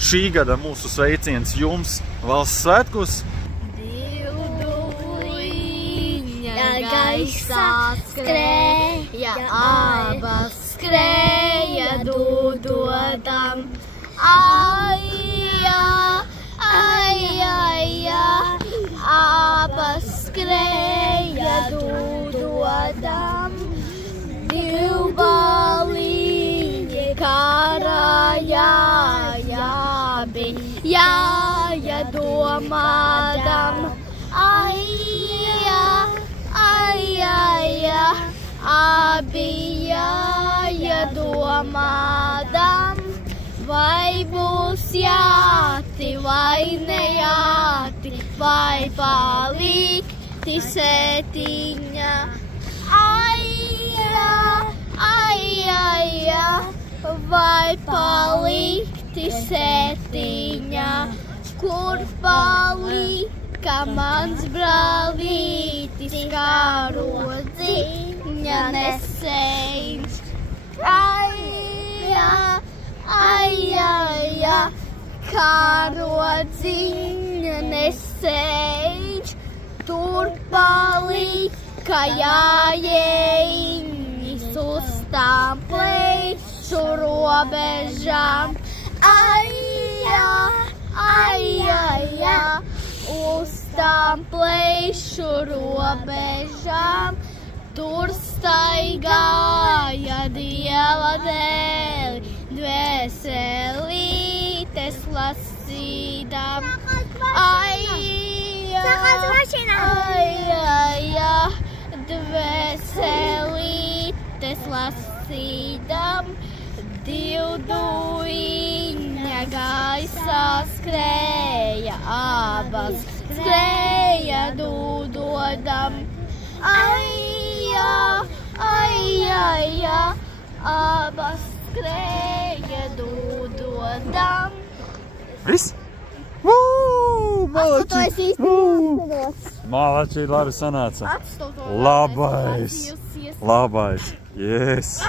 šī gada mūsu sveiciens jums valsts svētkos. Divduliņa gaisā skrēja, abas skrēja dūdodam. Aija, aija, abas skrēja dūdodam. Divbalīņi karājā, jāja domādam. Aija, aija, abi jāja domādam. Vai būs jāti, vai nejāti, vai palikti sētiņa. Aija, aija, vai palikti sētiņa. Kur palika mans brālītis, karodziņa nesējums. Aija, aija, karodziņa nesējums. Tur palika jājiņas uz tām plēšu robežām. Aija, aija, uz tām plēšu robežām. Tur staigāja Dieva dēli, dvēselītes lasīdam. Aija, aija, dvēselītes lasīdam. Divduliņa gaisā skrēja, abas skrēja dūdodam. Aija, aija, abas skrēja dūdodam. Viss? Malači! Malači, labi sanāca. Labais! Labais! Yes!